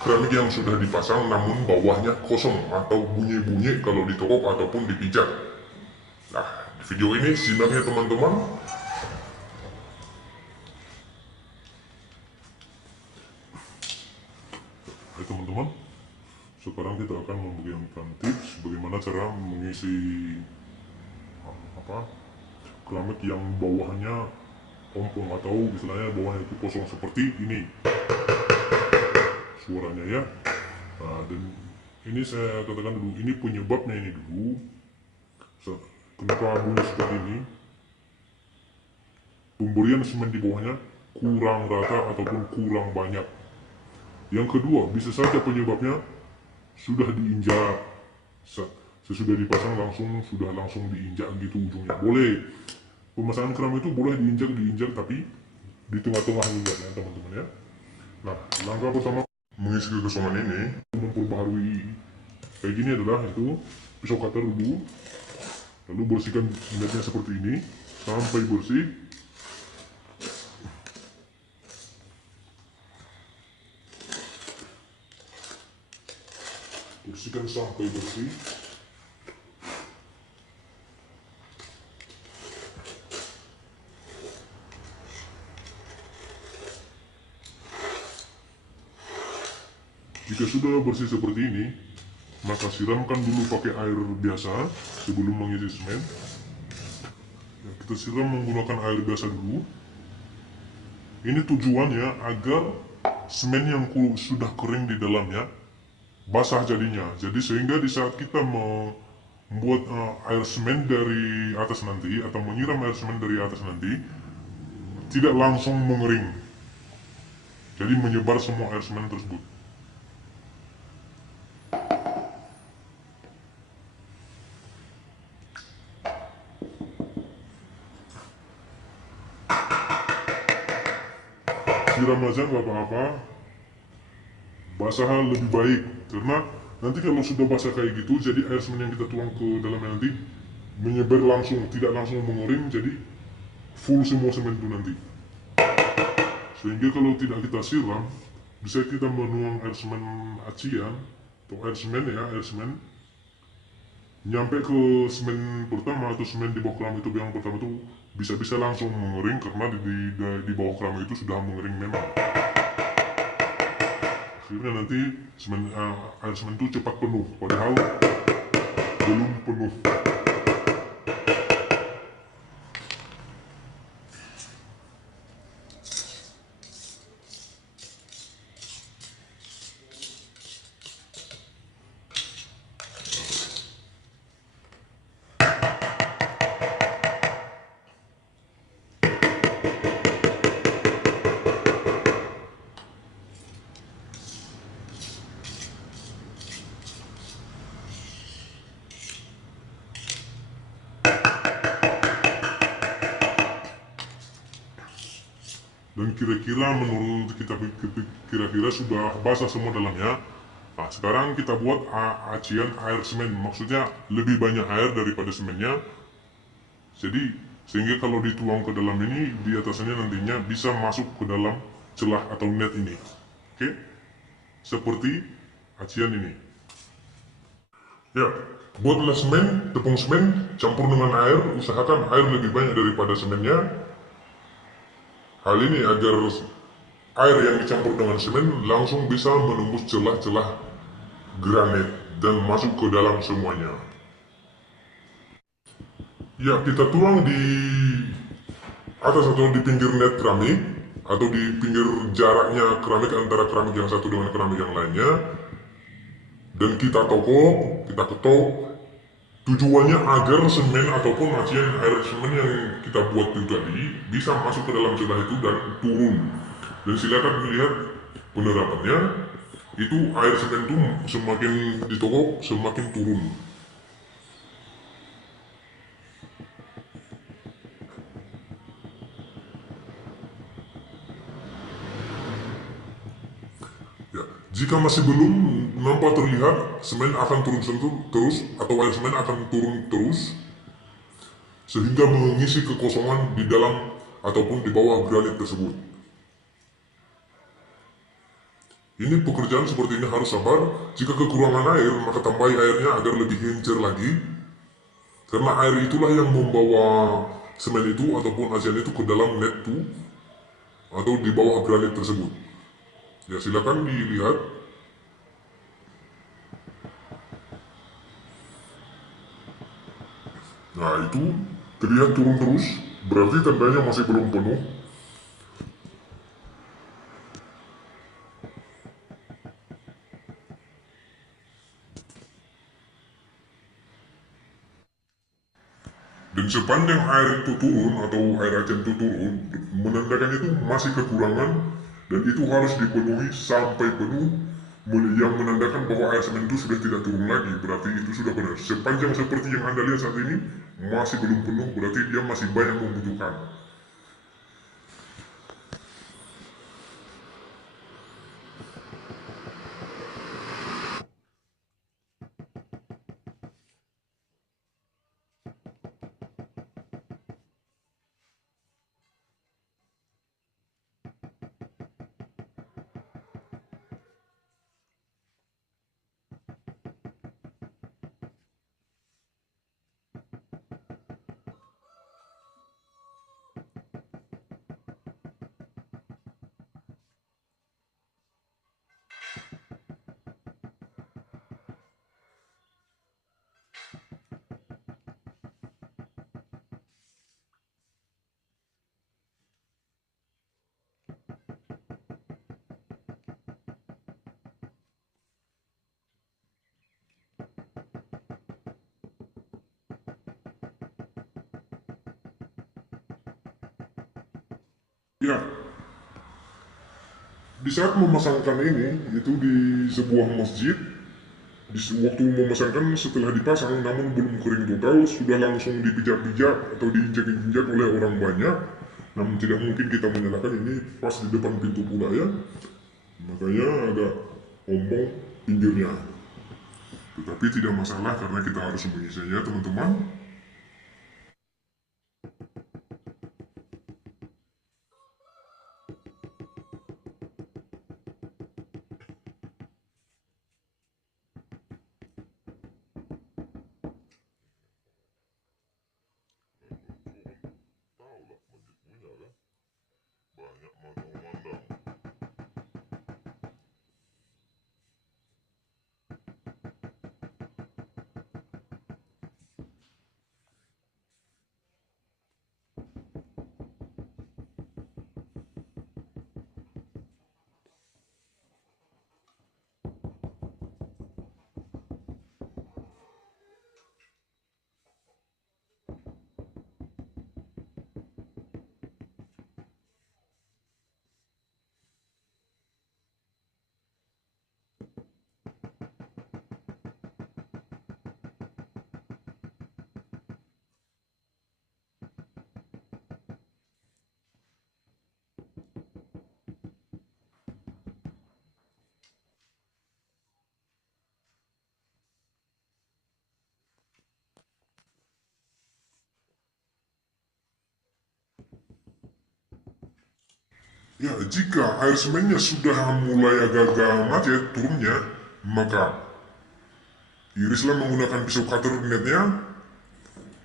keramik yang sudah dipasang namun bawahnya kosong atau bunyi-bunyi kalau ditekuk ataupun dipijak. Nah, di video ini simak ya teman-teman. Hai teman-teman, sekarang kita akan memberikan tips bagaimana cara mengisi keramik yang bawahnya ompong atau istilahnya bawahnya itu kosong seperti ini suaranya ya. Nah, dan ini saya katakan dulu, ini penyebabnya ini dulu. Kenapa bunyi seperti ini? Pemberian semen di bawahnya kurang rata ataupun kurang banyak. Yang kedua, bisa saja penyebabnya sudah diinjak. Sesudah dipasang sudah langsung diinjak gitu ujungnya. Boleh. Pemasangan keramik itu boleh diinjak tapi di tengah-tengah juga ya teman-teman ya. Nah, langkah pertama mengisi kekosongan ini, memperbaharui kayak gini adalah itu pisau cutter dulu, lalu bersihkan netnya seperti ini sampai bersih. Bersihkan sampai bersih. Jika sudah bersih seperti ini, maka siramkan dulu pakai air biasa sebelum mengisi semen. Ya, kita siram menggunakan air biasa dulu. Ini tujuannya agar semen yang sudah kering di dalamnya basah jadinya. Jadi sehingga di saat kita membuat air semen dari atas nanti atau menyiram air semen dari atas nanti tidak langsung mengering. Jadi menyebar semua air semen tersebut. Siram aja nggak apa-apa, basah lebih baik, karena nanti kalau sudah basah kayak gitu, jadi air semen yang kita tuang ke dalamnya nanti menyebar langsung, tidak langsung mengering, jadi full semua semen itu nanti. Sehingga kalau tidak kita siram, bisa kita menuang air semen acian atau air semen ya, air semen nyampe ke semen pertama atau semen di bawah keramik itu yang pertama itu bisa-bisa langsung mengering karena di bawah keramik itu sudah mengering memang. Akhirnya nanti air semen itu cepat penuh padahal belum penuh. Dan kira-kira menurut kita kira-kira sudah basah semua dalamnya. Nah, sekarang kita buat acian air semen, maksudnya lebih banyak air daripada semennya. Jadi sehingga kalau dituang ke dalam ini, di atasnya nantinya bisa masuk ke dalam celah atau net ini. Oke, seperti acian ini. Ya, buatlah semen, tepung semen, campur dengan air, usahakan air lebih banyak daripada semennya. Hal ini agar air yang dicampur dengan semen langsung bisa menembus celah-celah granit dan masuk ke dalam semuanya. Ya, kita tuang di atas atau di pinggir net keramik atau di pinggir jaraknya keramik antara keramik yang satu dengan keramik yang lainnya, dan kita ketok. Tujuannya agar semen ataupun acian air semen yang kita buat itu tadi bisa masuk ke dalam celah itu dan turun. Dan silakan melihat penerapannya, itu air semen itu semakin ditokok semakin turun. Ya, jika masih belum nampak terlihat, semen akan turun terus atau air semen akan turun terus sehingga mengisi kekosongan di dalam ataupun di bawah granit tersebut. Ini pekerjaan seperti ini harus sabar. Jika kekurangan air, maka tambahi airnya agar lebih encer lagi. Karena air itulah yang membawa semen itu ataupun asian itu ke dalam net itu atau di bawah granit tersebut. Ya silakan dilihat. Nah itu terlihat turun terus, berarti tandanya masih belum penuh. Dan sepanjang air itu turun atau air acian itu turun, menandakan itu masih kekurangan dan itu harus dipenuhi sampai penuh, yang menandakan bahwa air semen itu sudah tidak turun lagi, berarti itu sudah benar. Sepanjang seperti yang Anda lihat saat ini masih belum penuh, berarti dia masih banyak membutuhkan. Ya, di saat memasangkan ini, itu di sebuah masjid, waktu memasangkan setelah dipasang namun belum kering total, sudah langsung dipijak-pijak atau diinjak-injak oleh orang banyak. Namun tidak mungkin kita menyalakan ini pas di depan pintu pula ya, makanya agak ombong pinggirnya. Tetapi tidak masalah karena kita harus mengisinya teman-teman. Ya, jika air semennya sudah mulai agak-agak macet turunnya, maka irislah menggunakan pisau cutter netnya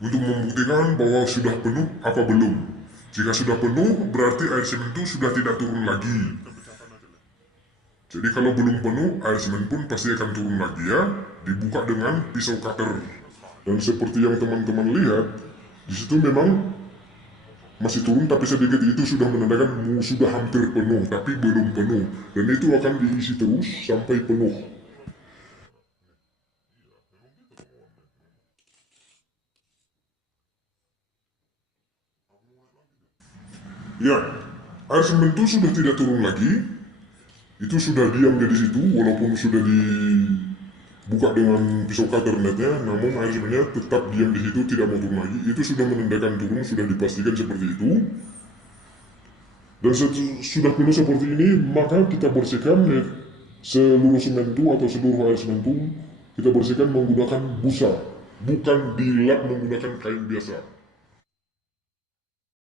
untuk membuktikan bahwa sudah penuh apa belum. Jika sudah penuh, berarti air semen itu sudah tidak turun lagi. Jadi kalau belum penuh, air semen pun pasti akan turun lagi ya. Dibuka dengan pisau cutter. Dan seperti yang teman-teman lihat, di situ memang masih turun tapi sedikit, itu sudah menandakan sudah hampir penuh tapi belum penuh, dan itu akan diisi terus sampai penuh. Ya, air semen itu sudah tidak turun lagi, itu sudah diam di situ walaupun sudah dibuka dengan pisau cutter netnya, namun air semennya tetap diam di situ, tidak mau turun lagi. Itu sudah menandakan turun, sudah dipastikan seperti itu. Dan sudah penuh seperti ini, maka kita bersihkan seluruh semen itu atau seluruh air semen itu kita bersihkan menggunakan busa, bukan dilap menggunakan kain biasa.